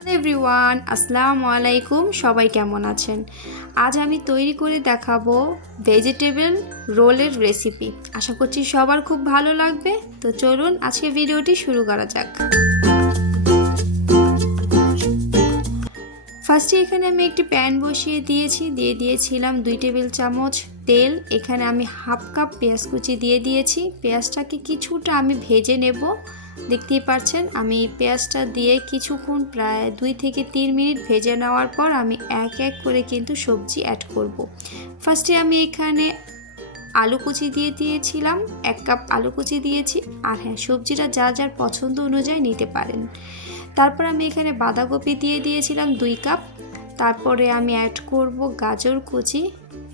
Everyone আসসালামু আলাইকুম, সবাই কেমন আছেন? আজ আমি তৈরি করে দেখাবো ভেজিটেবল রোলের রেসিপি আশা করছি সবার খুব ভালো লাগবে। তো চলুন আজকে ভিডিওটি শুরু করা যাক। ফার্স্টে এখানে আমি একটি প্যান বসিয়ে দিয়েছি, দিয়ে দিয়েছিলাম দুই টেবিল চামচ তেল। এখানে আমি হাফ কাপ পেঁয়াজ কুচি দিয়ে দিয়েছি। পেঁয়াজটাকে কিছুটা আমি ভেজে নেব। দেখতেই পারছেন, আমি পেঁয়াজটা দিয়ে কিছুক্ষণ প্রায় দুই থেকে তিন মিনিট ভেজে নেওয়ার পর আমি এক এক করে কিন্তু সবজি অ্যাড করব। ফার্স্টে আমি এখানে আলু কুচি দিয়ে দিয়েছিলাম, এক কাপ আলু কুচি দিয়েছি। আর হ্যাঁ সবজিটা যা যার পছন্দ অনুযায়ী নিতে পারেন। তারপর আমি এখানে বাঁধাকপি দিয়ে দিয়েছিলাম দুই কাপ। তারপরে আমি অ্যাড করব গাজর কুচি।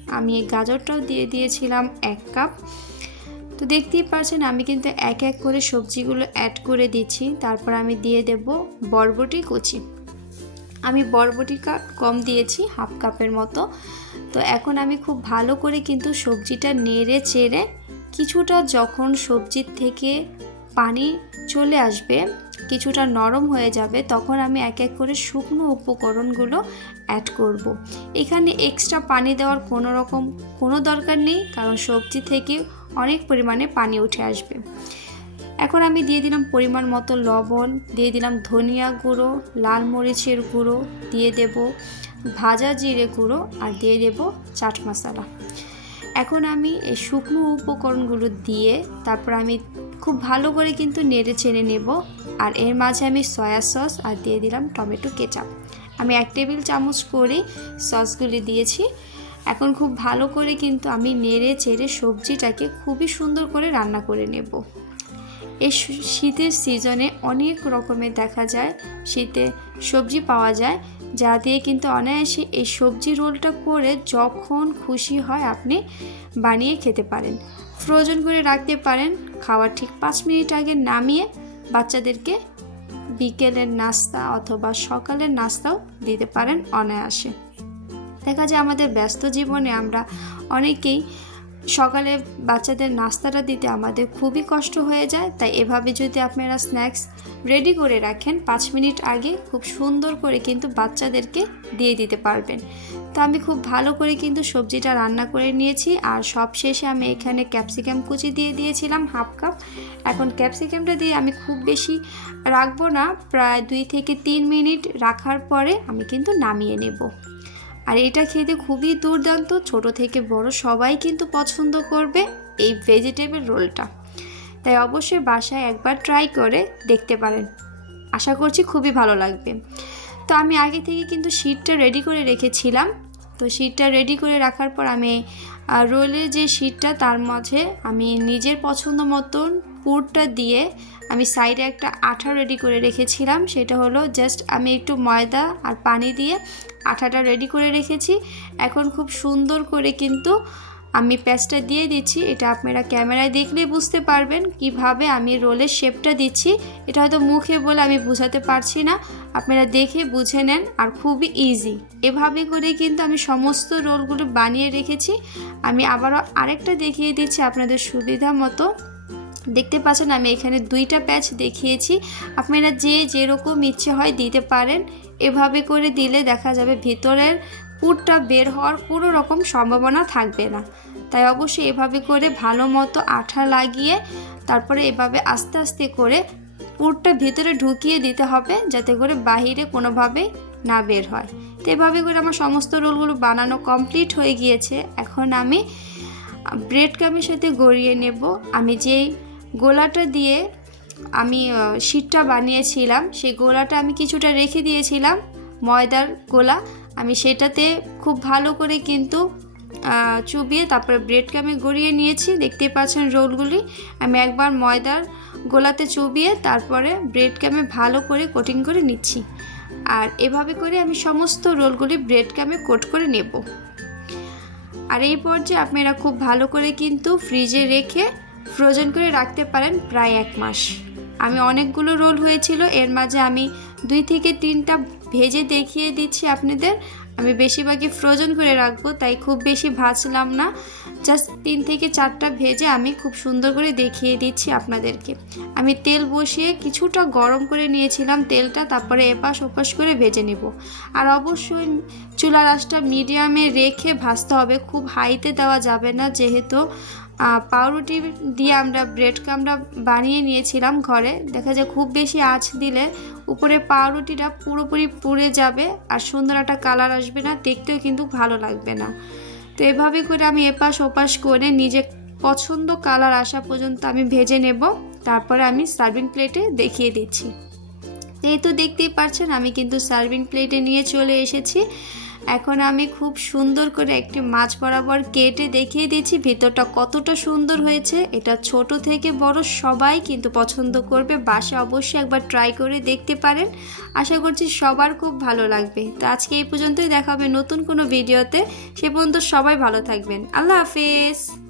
আমি গাজরটাও দিয়ে দিয়েছিলাম এক কাপ। তো দেখতেই পারছেন, আমি কিন্তু এক এক করে সবজিগুলো অ্যাড করে দিচ্ছি। তারপর আমি দিয়ে দেব বরবটি কচি। আমি বরবটি কাপ কম দিয়েছি, হাফ কাপের মতো। তো এখন আমি খুব ভালো করে কিন্তু সবজিটা নেড়ে চেড়ে কিছুটা যখন সবজির থেকে পানি চলে আসবে কিছুটা নরম হয়ে যাবে, তখন আমি এক এক করে শুকনো উপকরণগুলো অ্যাড করব। এখানে এক্সট্রা পানি দেওয়ার কোনো রকম, কোনো দরকার নেই, কারণ সবজি থেকে অনেক পরিমাণে পানি উঠে আসবে এখন আমি দিয়ে দিলাম পরিমাণ মতো লবণ, দিয়ে দিলাম ধনিয়া গুঁড়ো, লাল মরিচের গুঁড়ো, দিয়ে দেব ভাজা জিরে গুঁড়ো আর দিয়ে দেব চাট মশলা এখন আমি এই শুকনো উপকরণগুলো দিয়ে তারপর আমি খুব ভালো করে কিন্তু নেড়ে চেড়ে নেব। আর এর মাঝে আমি সয়া সস আর দিয়ে দিলাম টমেটো কেচাপ। আমি এক টেবিল চামচ করে সসগুলি দিয়েছি। এখন খুব ভালো করে কিন্তু আমি নেড়ে চেড়ে সবজিটাকে খুবই সুন্দর করে রান্না করে নেব। এই শীতের সিজনে অনেক রকমের দেখা যায়, শীতে সবজি পাওয়া যায়, যা দিয়ে কিন্তু অনায়াসে এই সবজি রোলটা করে যখন খুশি হয় আপনি বানিয়ে খেতে পারেন। ফ্রোজন করে রাখতে পারেন খাওয়ার ঠিক পাঁচ মিনিট আগে নামিয়ে বাচ্চাদেরকে বিকেলের নাস্তা অথবা সকালের নাস্তাও দিতে পারেন অনায়াসে। দেখা যায় আমাদের ব্যস্ত জীবনে আমরা অনেকেই সকালে বাচ্চাদের নাস্তাটা দিতে আমাদের খুবই কষ্ট হয়ে যায়। তাই এভাবে যদি আপনারা স্ন্যাক্স রেডি করে রাখেন, পাঁচ মিনিট আগে খুব সুন্দর করে কিন্তু বাচ্চাদেরকে দিয়ে দিতে পারবেন। তো আমি খুব ভালো করে কিন্তু সবজিটা রান্না করে নিয়েছি আর সব শেষে আমি এখানে ক্যাপসিকাম কুচি দিয়ে দিয়েছিলাম হাফ কাপ। এখন ক্যাপসিকামটা দিয়ে আমি খুব বেশি রাখব না, প্রায় দুই থেকে তিন মিনিট রাখার পরে আমি কিন্তু নামিয়ে নেব। আর এটা খেতে খুবই দুর্দান্ত। ছোট থেকে বড় সবাই কিন্তু পছন্দ করবে এই ভেজিটেবল রোলটা তাই অবশ্যই বাসায় একবার ট্রাই করে দেখতে পারেন। আশা করছি খুবই ভালো লাগবে। তো আমি আগে থেকে কিন্তু শীটটা রেডি করে রেখেছিলাম। তো শীটটা রেডি করে রাখার পর আমি রোলের যে শীটটা তার মাঝে আমি নিজের পছন্দ মতন পুরটা দিয়ে আমি সাইডে একটা আঠা রেডি করে রেখেছিলাম। সেটা হলো জাস্ট আমি একটু ময়দা আর পানি দিয়ে আঠাটা রেডি করে রেখেছি। এখন খুব সুন্দর করে কিন্তু আমি প্যাচটা দিয়ে দিচ্ছি, এটা আপনারা ক্যামেরায় দেখলে বুঝতে পারবেন কীভাবে আমি রোলের শেপটা দিচ্ছি। এটা হয়তো মুখে বলে আমি বুঝাতে পারছি না, আপনারা দেখে বুঝে নেন আর খুবই ইজি এভাবে করে কিন্তু আমি সমস্ত রোলগুলো বানিয়ে রেখেছি। আমি আবারও আরেকটা দেখিয়ে দিচ্ছি আপনাদের সুবিধা মতো। দেখতে পাচ্ছেন আমি এখানে দুইটা প্যাচ দেখিয়েছি। আপনারা যে যেরকম ইচ্ছে হয় দিতে পারেন। এভাবে করে দিলে দেখা যাবে ভিতরের পুরটা বের হওয়ার কোনো রকম সম্ভাবনা থাকবে না। তাই অবশ্যই এভাবে করে ভালো মতো আঠা লাগিয়ে তারপরে এভাবে আস্তে আস্তে করে পুরটা ভিতরে ঢুকিয়ে দিতে হবে যাতে করে বাহিরে কোনোভাবে না বের হয়। তো এভাবে করে আমার সমস্ত রোলগুলো বানানো কমপ্লিট হয়ে গিয়েছে। এখন আমি ব্রেড কামের সাথে গড়িয়ে নেব। আমি যেই গোলাটা দিয়ে আমি শীতটা বানিয়েছিলাম, সেই গোলাটা আমি কিছুটা রেখে দিয়েছিলাম, ময়দার গোলা। আমি সেটাতে খুব ভালো করে কিন্তু চুবিয়ে তারপরে ব্রেডকে আমি গড়িয়ে নিয়েছি। দেখতেই পাচ্ছেন রোলগুলি। আমি একবার ময়দার গোলাতে চুবিয়ে তারপরে ব্রেডকে আমি ভালো করে কোটিং করে নিচ্ছি। আর এভাবে করে আমি সমস্ত রোলগুলি ব্রেডকে আমি কোট করে নেব। আর এই পর্যায়ে আপনারা খুব ভালো করে কিন্তু ফ্রিজে রেখে ফ্রোজেন করে রাখতে পারেন প্রায় এক মাস। আমি অনেকগুলো রোল হয়েছিল। এর মাঝে আমি দুই থেকে তিনটা ভেজে দেখিয়ে দিচ্ছি আপনাদের। আমি বেশিরভাগই ফ্রোজন করে রাখব, তাই খুব বেশি ভাজলাম না। জাস্ট তিন থেকে চারটা ভেজে আমি খুব সুন্দর করে দেখিয়ে দিচ্ছি আপনাদেরকে। আমি তেল বসিয়ে কিছুটা গরম করে নিয়েছিলাম তেলটা, তারপরে এপাশ ওপাশ করে ভেজে নেব। আর অবশ্যই চুলা রাসটা মিডিয়ামে রেখে ভাজতে হবে, খুব হাইতে দেওয়া যাবে না, যেহেতু পাউরুটি দিয়ে আমরা ব্রেড আমরা বানিয়ে নিয়েছিলাম ঘরে। দেখা যায় খুব বেশি আঁচ দিলে উপরে পাউরুটিটা পুরোপুরি পুড়ে যাবে আর সুন্দর একটা কালার আসবে না, দেখতেও কিন্তু ভালো লাগবে না। তো এভাবে করে আমি এপাশ ওপাশ করে নিজে পছন্দ কালার আসা পর্যন্ত আমি ভেজে নেব। তারপরে আমি সার্ভিং প্লেটে দেখিয়ে দিচ্ছি। এই তো দেখতেই পারছেন আমি কিন্তু সার্ভিং প্লেটে নিয়ে চলে এসেছি। এখন আমি খুব সুন্দর করে একটি মাছ বরাবর কেটে দেখিয়ে দিচ্ছি ভিতরটা কতটা সুন্দর হয়েছে। এটা ছোট থেকে বড়, সবাই কিন্তু পছন্দ করবে। বাসে অবশ্যই একবার ট্রাই করে দেখতে পারেন। আশা করছি সবার খুব ভালো লাগবে। তো আজকে এই পর্যন্তই। দেখা হবে নতুন কোনো ভিডিওতে। সে পর্যন্ত সবাই ভালো থাকবেন। আল্লাহ হাফেজ।